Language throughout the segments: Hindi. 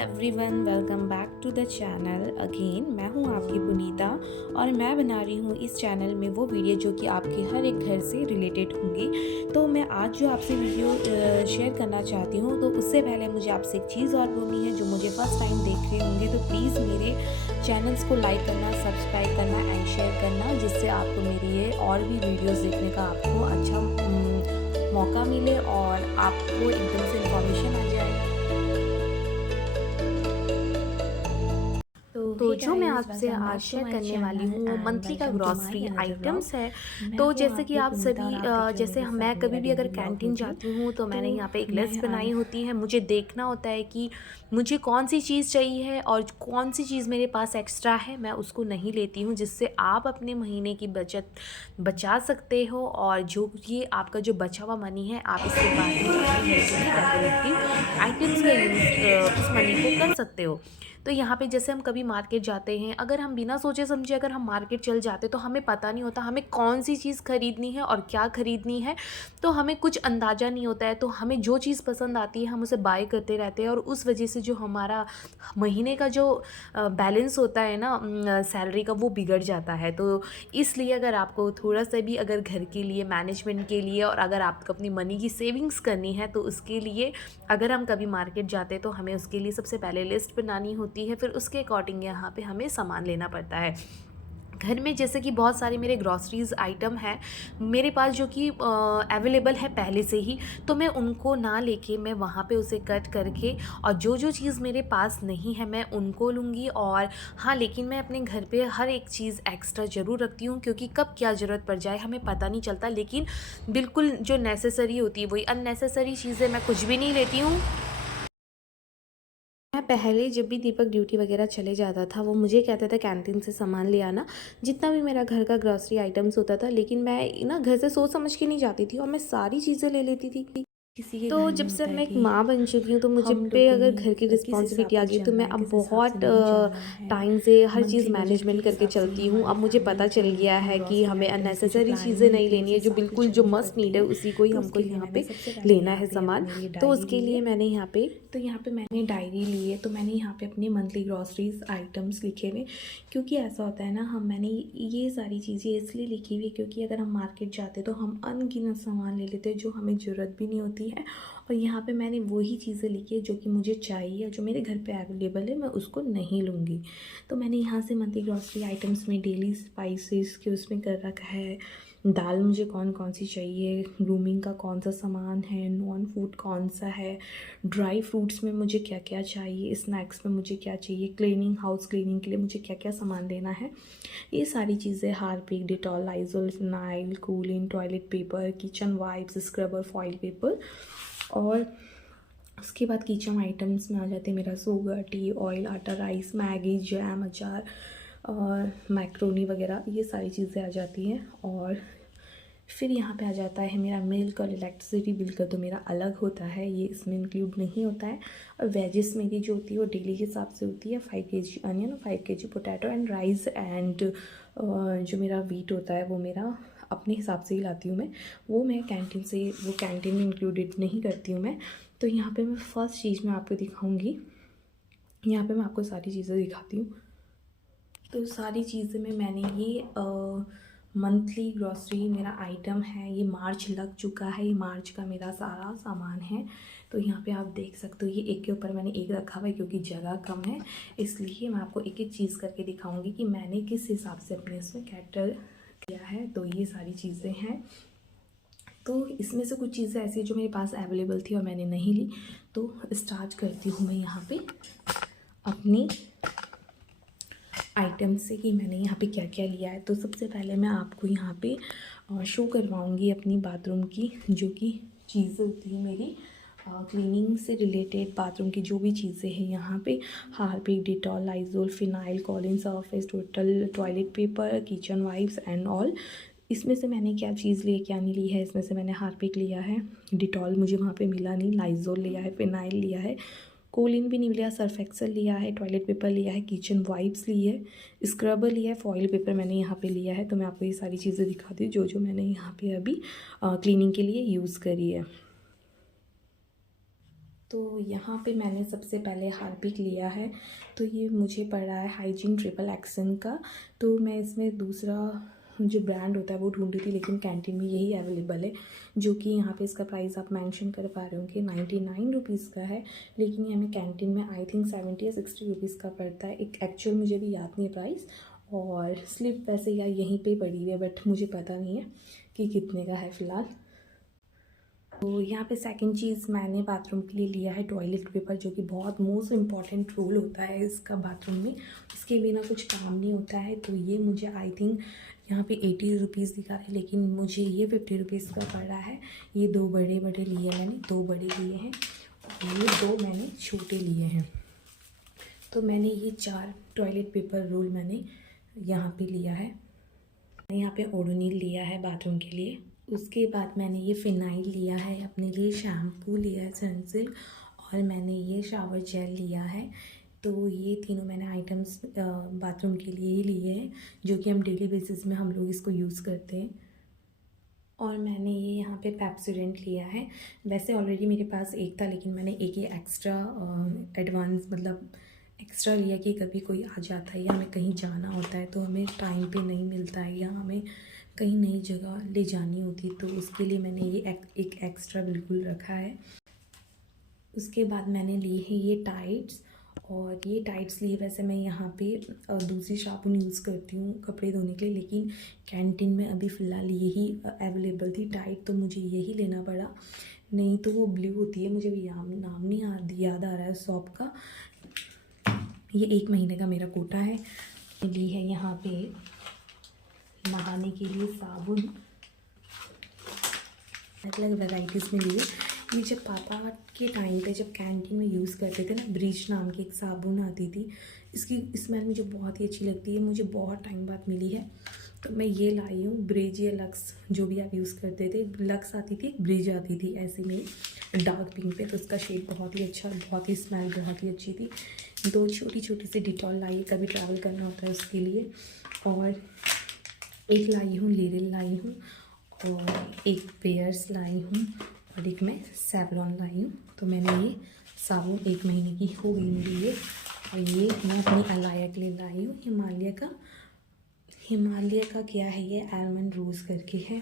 Everyone, welcome back to the channel again. मैं हूं आपकी पुनीता और मैं बना रही हूं इस चैनल में वो वीडियो जो कि आपके हर एक घर से रिलेटेड होंगी। तो मैं आज जो आपसे वीडियो शेयर करना चाहती हूं, तो उससे पहले मुझे आपसे एक चीज़ और बोलनी है। जो मुझे फर्स्ट टाइम देख रहे होंगे तो प्लीज़ मेरे चैनल्स को लाइक करना, सब्सक्राइब करना एंड शेयर करना, जिससे आपको मेरी ये और भी वीडियोज़ देखने का आपको अच्छा मौका मिले और आपको एकदम से इन्फॉर्मेशन आ जाए। तो जो मैं आपसे आज शेयर करने वाली हूँ वो मंथली का ग्रॉसरी आइटम्स है। तो जैसे कि आप सभी जैसे मैं कभी भी अगर कैंटीन जाती हूँ तो मैंने यहाँ पे एक लिस्ट बनाई होती है। मुझे देखना होता है कि मुझे कौन सी चीज़ चाहिए है और कौन सी चीज़ मेरे पास एक्स्ट्रा है, मैं उसको नहीं लेती हूँ, जिससे आप अपने महीने की बचत बचा सकते हो। और जो ये आपका जो बचा हुआ मनी है, आप इसके बाद में अपने घर के लिए डेकोरेटिव आइटम्स का यूज़ उस मनी को कर सकते हो। तो यहाँ पे जैसे हम कभी मार्केट जाते हैं, अगर हम बिना सोचे समझे अगर हम मार्केट चल जाते तो हमें पता नहीं होता हमें कौन सी चीज़ खरीदनी है और क्या खरीदनी है। तो हमें कुछ अंदाज़ा नहीं होता है, तो हमें जो चीज़ पसंद आती है हम उसे बाय करते रहते हैं, और उस वजह से जो हमारा महीने का जो बैलेंस होता है ना सैलरी का, वो बिगड़ जाता है। तो इसलिए अगर आपको थोड़ा सा भी अगर घर के लिए, मैनेजमेंट के लिए, और अगर आपको अपनी मनी की सेविंग्स करनी है, तो उसके लिए अगर हम कभी मार्केट जाते हैं तो हमें उसके लिए सबसे पहले लिस्ट बनानी होती है, फिर उसके अकॉर्डिंग यहाँ पे हमें सामान लेना पड़ता है। घर में जैसे कि बहुत सारे मेरे ग्रॉसरीज़ आइटम हैं मेरे पास जो कि अवेलेबल है पहले से ही, तो मैं उनको ना लेके मैं वहाँ पे उसे कट करके, और जो जो चीज़ मेरे पास नहीं है मैं उनको लूँगी। और हाँ, लेकिन मैं अपने घर पे हर एक चीज़ एक्स्ट्रा ज़रूर रखती हूँ, क्योंकि कब क्या ज़रूरत पड़ जाए हमें पता नहीं चलता। लेकिन बिल्कुल जो नेसेसरी होती है वही, अननेसेसरी चीज़ें मैं कुछ भी नहीं लेती हूँ। मैं पहले जब भी दीपक ड्यूटी वगैरह चले जाता था, वो मुझे कहता था कैंटीन से सामान ले आना, जितना भी मेरा घर का ग्रॉसरी आइटम्स होता था। लेकिन मैं ना घर से सोच समझ के नहीं जाती थी और मैं सारी चीज़ें ले लेती थी। किसी के तो घर जब में से होता है मैं एक कि माँ बन चुकी हूँ तो मुझे हम पे लोगों अगर ने घर की किस हिसाब रिस्पॉन्सिबिलिटी आ से गई, तो चलना मैं है, अब किस हिसाब से बहुत नहीं चलना है। टाइम से हर चीज़ मंथली बजट के मैनेजमेंट करके हिसाब से ही चलती हूँ। हमारी अब मुझे पता फैमिली चल जो गया है कि ग्रॉसरी हमें आइटम्स की जो अननेसेसरी प्लानिंग चीज़ें नहीं होती है लेनी है, उस जो हिसाब से बिल्कुल जो चलनी मस्ट पड़ती नीड है है। उसी को ही तो हमको उसके लिए यहाँ मैंने पे सबसे पहले लेना यहाँ है पे सामान। अपने लिए तो डायरी उसके ली लिए है। मैंने यहाँ पे तो यहाँ पे मैंने डायरी ली है, तो मैंने यहाँ पे अपने मंथली ग्रॉसरीज आइटम्स लिखे हुए। क्योंकि ऐसा होता है ना, मैंने ये सारी चीज़ें इसलिए लिखी हुई है क्योंकि अगर हम मार्केट जाते तो हम अनगिनत सामान ले लेते हैं जो हमें ज़रूरत भी नहीं होती है। और यहाँ पे मैंने वही चीज़ें लिखी है जो कि मुझे चाहिए, जो मेरे घर पे अवेलेबल है, मैं उसको नहीं लूँगी। तो मैंने यहाँ से मंथली ग्रॉसरी आइटम्स में डेली स्पाइसेस के उसमें कर रखा है। दाल मुझे कौन कौन सी चाहिए, ग्रूमिंग का कौन सा सामान है, नॉन फूड कौन सा है, ड्राई फ्रूट्स में मुझे क्या क्या चाहिए, स्नैक्स में मुझे क्या चाहिए, क्लीनिंग, हाउस क्लीनिंग के लिए मुझे क्या क्या सामान लेना है, ये सारी चीज़ें। Harpic, Dettol, Lysol, phenyl, Colin, toilet paper, kitchen wipes, scrubber, foil paper. और उसके बाद किचन आइटम्स में आ जाते हैं मेरा शुगर, टी, ऑयल, आटा, राइस, मैगी, जैम, अचार और मैक्रोनी वगैरह, ये सारी चीज़ें आ जाती हैं। और फिर यहाँ पे आ जाता है मेरा मिल्क और इलेक्ट्रिसिटी बिल का, तो मेरा अलग होता है, ये इसमें इंक्लूड नहीं होता है। और वेजेस मेरी जो होती है वो डेली के हिसाब से होती है, 5 kg onion, 5 kg potato and rice and जो मेरा वीट होता है वो मेरा अपने हिसाब से ही लाती हूँ मैं, वो मैं कैंटीन से, वो कैंटीन में इंक्लूडेड नहीं करती हूँ मैं। तो यहाँ पे मैं फर्स्ट चीज़ मैं आपको दिखाऊंगी, यहाँ पे मैं आपको सारी चीज़ें दिखाती हूँ। तो सारी चीज़ें में मैंने ये मंथली ग्रॉसरी मेरा आइटम है, ये मार्च लग चुका है, ये मार्च का मेरा सारा सामान है। तो यहाँ पे आप देख सकते हो, ये एक के ऊपर मैंने एक रखा हुआ है क्योंकि जगह कम है, इसलिए मैं आपको एक एक चीज़ करके दिखाऊंगी कि मैंने किस हिसाब से अपने इसमें कैटर किया है। तो ये सारी चीज़ें हैं। तो इसमें से कुछ चीज़ें ऐसी जो मेरे पास अवेलेबल थी और मैंने नहीं ली। तो स्टार्ट करती हूँ मैं यहाँ पे अपनी आइटम से कि मैंने यहाँ पे क्या क्या लिया है। तो सबसे पहले मैं आपको यहाँ पे शो करवाऊँगी अपनी बाथरूम की जो कि चीज़ें होती है मेरी क्लीनिंग से रिलेटेड, बाथरूम की जो भी चीज़ें हैं यहाँ पे, Harpic, Dettol, Lysol, phenyl, Colin surface, total toilet paper, kitchen wipes and all. इसमें से मैंने क्या चीज़ ली है क्या नहीं ली है, इसमें से मैंने हार्पिक लिया है, डिटॉल मुझे वहाँ पे मिला नहीं, लाइजोल लिया है, फिनाइल लिया है, कोलिन भी नहीं लिया, सर्फ एक्सेल लिया है, टॉयलेट पेपर लिया है, किचन वाइप्स ली है, स्क्रबर लिया है, फॉइल पेपर मैंने यहाँ पे लिया है। तो मैं आपको ये सारी चीज़ें दिखाती हूँ जो जो मैंने यहाँ पे अभी क्लीनिंग के लिए यूज़ करी है। तो यहाँ पे मैंने सबसे पहले हार्पिक लिया है, तो ये मुझे पड़ा है हाइजीन ट्रिपल एक्शन का। तो मैं इसमें दूसरा जो ब्रांड होता है वो ढूंढ रही थी, लेकिन कैंटीन में यही अवेलेबल है, जो कि यहाँ पे इसका प्राइस आप मेंशन कर पा रहे हो कि 99 रुपीज़ का है, लेकिन ये हमें कैंटीन में आई थिंक 70 या 60 रुपीज़ का पड़ता है। एक एक्चुअल मुझे भी याद नहीं है प्राइस, और स्लिप वैसे या यहीं पे पड़ी हुई है, बट मुझे पता नहीं है कि कितने का है फ़िलहाल। तो यहाँ पे सेकंड चीज़ मैंने बाथरूम के लिए लिया है टॉयलेट पेपर, जो कि बहुत मोस्ट इम्पॉर्टेंट रोल होता है इसका बाथरूम में, इसके बिना कुछ काम नहीं होता है। तो ये मुझे आई थिंक यहाँ पे 80 रुपीज़ दिखा रहा है, लेकिन मुझे ये 50 रुपीज़ का पड़ा है। ये 2 बड़े बड़े लिए मैंने, 2 बड़े लिए हैं और ये 2 मैंने छोटे लिए हैं। तो मैंने ये 4 टॉयलेट पेपर रोल मैंने यहाँ पे लिया है। यहाँ पे ओडोनिल लिया है बाथरूम के लिए। उसके बाद मैंने ये फ़िनाइल लिया है अपने लिए, शैम्पू लिया है सनसिल्क, और मैंने ये शावर जेल लिया है। तो ये तीनों मैंने आइटम्स बाथरूम के लिए ही लिए हैं, जो कि हम डेली बेसिस में हम लोग इसको यूज़ करते हैं। और मैंने ये यहाँ पे पेप्सोडेंट लिया है। वैसे ऑलरेडी मेरे पास एक था, लेकिन मैंने एक ये एक्स्ट्रा एडवांस मतलब एक्स्ट्रा लिया कि कभी कोई आ जाता है या हमें कहीं जाना होता है तो हमें टाइम पे नहीं मिलता है, या हमें कहीं नई जगह ले जानी होती है, तो उसके लिए मैंने ये एक एक्स्ट्रा बिल्कुल रखा है। उसके बाद मैंने लिए है ये टाइट्स, और ये टाइट्स लिए वैसे मैं यहाँ पे दूसरी साबुन यूज़ करती हूँ कपड़े धोने के लिए, लेकिन कैंटीन में अभी फ़िलहाल यही अवेलेबल थी टाइट, तो मुझे यही लेना पड़ा। नहीं तो वो ब्लू होती है, मुझे भी नाम नहीं याद आ रहा है शॉप का। ये 1 महीने का मेरा कोटा है। ली है यहाँ पे नहाने के लिए साबुन, अलग अलग वैराइटीज़ में लिए। ये जब पापा के टाइम पे जब कैंटीन में यूज़ करते थे ना, ब्रीच नाम की एक साबुन आती थी, इसकी स्मेल मुझे बहुत ही अच्छी लगती है, मुझे बहुत टाइम बाद मिली है, तो मैं ये लाई हूँ। ब्रिज या लक्स जो भी आप यूज़ करते थे, लक्स आती थी, ब्रिज आती थी ऐसे में डार्क पिंक पे, तो उसका शेड बहुत ही अच्छा, बहुत ही स्मेल बहुत ही अच्छी थी। 2 छोटी छोटी सी डिटॉल लाई, कभी ट्रैवल करना होता है उसके लिए। और एक लाई हूँ लिरिल लाई हूँ, और एक पेयर्स लाई हूँ, और एक मैं सेवलॉन लाई हूँ। तो मैंने ये साबुन 1 महीने की हो गई मेरी ये। और ये मैं अपनी अलाया के लिए लाई हूँ हिमालय का क्या है ये, आलमंड रोज़ करके है।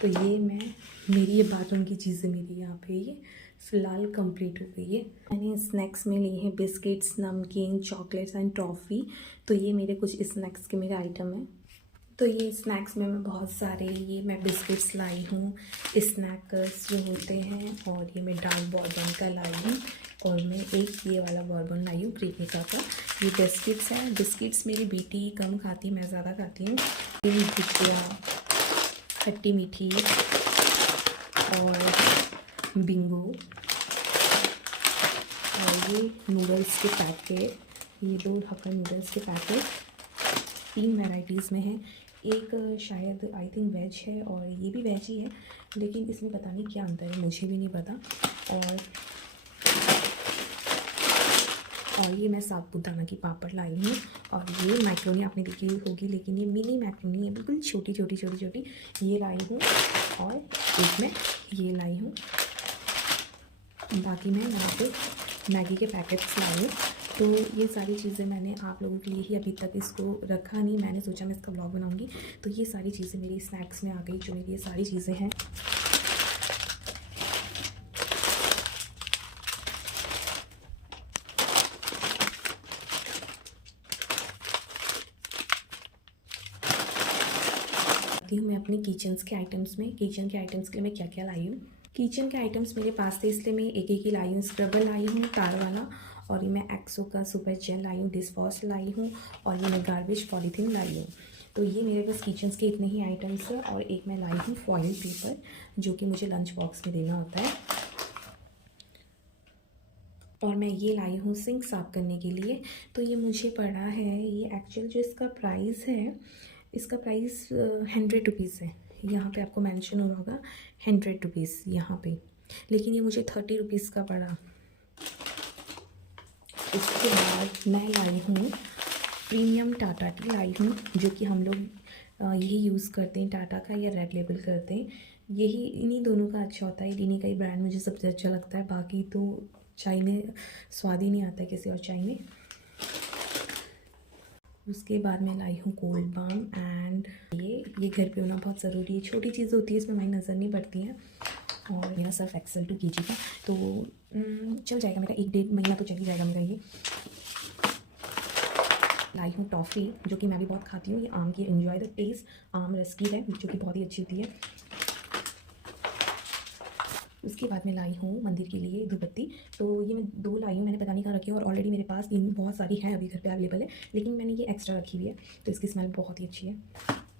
तो ये मेरी ये बाथरूम की चीज़ें मेरी यहाँ पे ये फ़िलहाल कंप्लीट हो गई है। मैंने स्नैक्स में लिए हैं बिस्किट्स, नमकीन, चॉकलेट्स एंड टॉफ़ी। तो ये मेरे कुछ स्नैक्स के मेरे आइटम हैं। तो ये स्नैक्स में मैं बहुत सारे ये मैं बिस्किट्स लाई हूँ, स्नैकर्स जो होते हैं, और ये मैं डार्क बॉर्बन का लाई हूँ, और मैं एक ये वाला बॉर्बन लाई हूँ क्रीमिका का। ये बिस्किट्स हैं। बिस्किट्स मेरी बेटी कम खाती, मैं ज़्यादा खाती हूँ। ये भुजिया, खट्टी मीठी, और बिंगो, और ये नूडल्स के पैकेट, ये 2 हक्का नूडल्स के पैकेट 3 वैराइटीज़ में हैं। एक शायद आई थिंक वेज है, और ये भी वेज ही है, लेकिन इसमें पता नहीं क्या अंतर है, मुझे भी नहीं पता। और ये मैं साबूदाना की पापड़ लाई हूँ। और ये मैक्रोनी आपने देखी होगी, लेकिन ये मिनी मैक्रोनी है, बिल्कुल छोटी छोटी ये लाई हूँ। और एक मैं ये लाई हूँ। बाकी मैं यहाँ पे मैगी के पैकेट्स लाई हूँ। तो ये सारी चीज़ें मैंने आप लोगों के लिए ही अभी तक इसको रखा नहीं, मैंने सोचा मैं इसका ब्लॉग बनाऊंगी। तो ये सारी चीज़ें मेरी स्नैक्स में आ गई, जो मेरी ये सारी चीज़ें हैं। आती हूँ मैं अपने किचन के आइटम्स में। किचन के आइटम्स के लिए मैं क्या क्या लाई हूँ। किचन के आइटम्स मेरे पास थे, इसलिए मैं एक ही लाई हूँ। स्क्रबर लाई हूँ तार वाला, और ये मैं एक्सो का सुपर जेल लाई हूँ, डिश वॉश लाई हूँ, और ये मैं गार्बेज पॉलीथीन लाई हूँ। तो ये मेरे पास किचन के इतने ही आइटम्स हैं। और एक मैं लाई हूँ फॉइल पेपर, जो कि मुझे लंच बॉक्स में देना होता है। और मैं ये लाई हूँ सिंक साफ़ करने के लिए। तो ये मुझे पड़ा है, ये एक्चुअल जो इसका प्राइस है, इसका प्राइस 100 रुपीज़ है। यहाँ पे आपको मेंशन हो रहा होगा 100 रुपीज़ यहाँ पे, लेकिन ये मुझे 30 रुपीज़ का पड़ा। उसके बाद मैं लाई हूँ प्रीमियम टाटा की लाई हूँ, जो कि हम लोग यही यूज़ करते हैं, टाटा का या रेड लेबल करते हैं। यही इन्हीं दोनों का अच्छा होता है, इन्हीं का ही ब्रांड मुझे सबसे अच्छा लगता है। बाकी तो चाय में स्वाद ही नहीं आता है किसी और चाय में। उसके बाद मैं लाई हूँ कोल्ड बाम एंड ये घर पे होना बहुत ज़रूरी है। छोटी चीज़ होती है, इसमें हमारी नज़र नहीं पड़ती है। और मेरा सर्फ एक्सेल 2 kg का, तो चल जाएगा मेरा 1-1.5 महीना तो चल ही जाएगा मेरा ये। लाई हूँ टॉफ़ी, जो कि मैं भी बहुत खाती हूँ। ये आम की एंजॉय द टेस्ट आम रस की है, जो कि बहुत ही अच्छी होती है। उसके बाद मैं लाई हूँ मंदिर के लिए धूपबत्ती। तो ये मैं 2 लाई हूँ, मैंने पता नहीं कहाँ रखी है, और ऑलरेडी मेरे पास इन बहुत सारी हैं अभी घर पे अवेलेबल है, लेकिन मैंने ये एक्स्ट्रा रखी हुई है, तो इसकी स्मेल बहुत ही अच्छी है।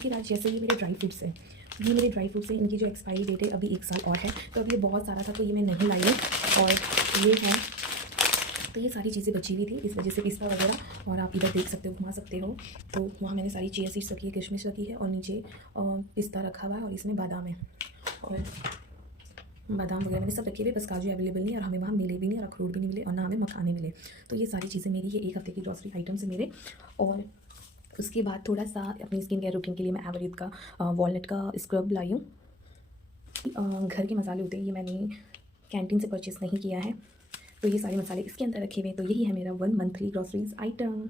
फिर आज जैसे ये मेरे ड्राई फ्रूट्स हैं, ये मेरे ड्राई फ्रूट्स हैं, इनकी जो एक्सपायरी डेट है अभी 1 साल और है, तो अब ये बहुत सारा था तो ये मैं नहीं लाई हूँ। और ये है, तो ये सारी चीज़ें बची हुई थी, इस वजह से पिस्ता वगैरह। और आप इधर देख सकते हो, घुमा सकते हो, तो वहाँ मैंने सारी चिया सीड्स रखी है, किशमिश रखी है, और नीचे पिस्ता रखा हुआ है, और इसमें बादाम है, और बादाम वगैरह मैंने सब रखे हुए। बस काजू अवेलेबल नहीं, और हमें वहाँ मिले भी नहीं, और अखरोट भी नहीं मिले, और ना हमें मखाने मिले। तो ये सारी चीज़ें मेरी, ये 1 हफ्ते की ग्रॉसरी आइटम्स है मेरे। और उसके बाद थोड़ा सा अपनी स्किन केयर रूटीन के लिए मैं एवरेस्ट का वॉलनट का स्क्रब लाई हूँ। घर के मसाले होते हैं, ये मैंने कैंटीन से परचेज़ नहीं किया है, तो ये सारे मसाले इसके अंदर रखे हुए हैं। तो यही है मेरा 1 मंथली ग्रॉसरीज आइटम।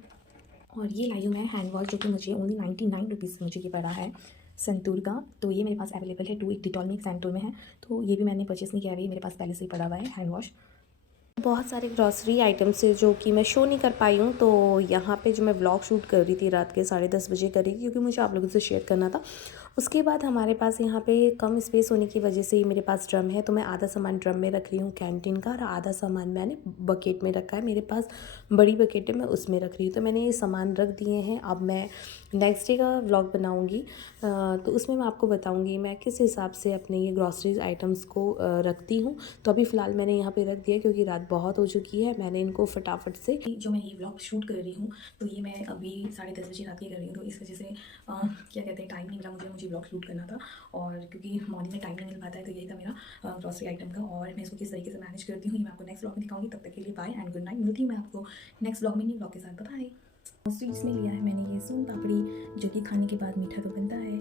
और ये लाई हूँ मैं हैंड वॉश, जो कि मुझे ओनली 99 रुपीज़ मुझे ये पड़ा है संतूर का। तो ये मेरे पास अवेलेबल है, 2 एक डिटॉल में, एक सैंटूर में है, तो ये भी मैंने परचेज़ नहीं किया है, ये मेरे पास पहले से ही पड़ा हुआ है हैंड वॉश। बहुत सारे ग्रॉसरी आइटम्स है जो कि मैं शो नहीं कर पाई हूँ। तो यहाँ पे जो मैं व्लॉग शूट कर रही थी रात के 10:30 बजे कर रही थी, क्योंकि मुझे आप लोगों से शेयर करना था। उसके बाद हमारे पास यहाँ पे कम स्पेस होने की वजह से ही मेरे पास ड्रम है, तो मैं आधा सामान ड्रम में रख रही हूँ कैंटीन का, और आधा सामान मैंने बकेट में रखा है। मेरे पास बड़ी बकेट है, मैं उसमें रख रही हूँ। तो मैंने ये सामान रख दिए हैं। अब मैं नेक्स्ट डे का व्लॉग बनाऊँगी, तो उसमें मैं आपको बताऊँगी मैं किस हिसाब से अपने ये ग्रॉसरीज आइटम्स को रखती हूँ। तो अभी फ़िलहाल मैंने यहाँ पे रख दिया, क्योंकि रात बहुत हो चुकी है। मैंने इनको फटाफट से, जो मैं ये व्लॉग शूट कर रही हूँ, तो ये मैं अभी 10:30 बजे रात की कर रही हूँ, तो इस वजह से क्या कहते हैं, टाइम नहीं मिला मुझे व्लॉग शूट करना था। और क्योंकि मॉर्निंग में टाइम नहीं मिल पाता है, तो यही था मेरा ग्रॉसरी आइटम का। और मैं इसको किस तरीके से मैनेज करती हूँ, ये मैं आपको नेक्स्ट व्लॉग में दिखाऊंगी। तब तक के लिए बाय एंड गुड नाइट। मिलती हूँ मैं आपको नेक्स्ट व्लॉग में, न्यू व्लॉग के साथ। बाय। स्वीट्स में लिया है मैंने ये सोन पापड़ी, जो कि खाने के बाद मीठा तो बनता है।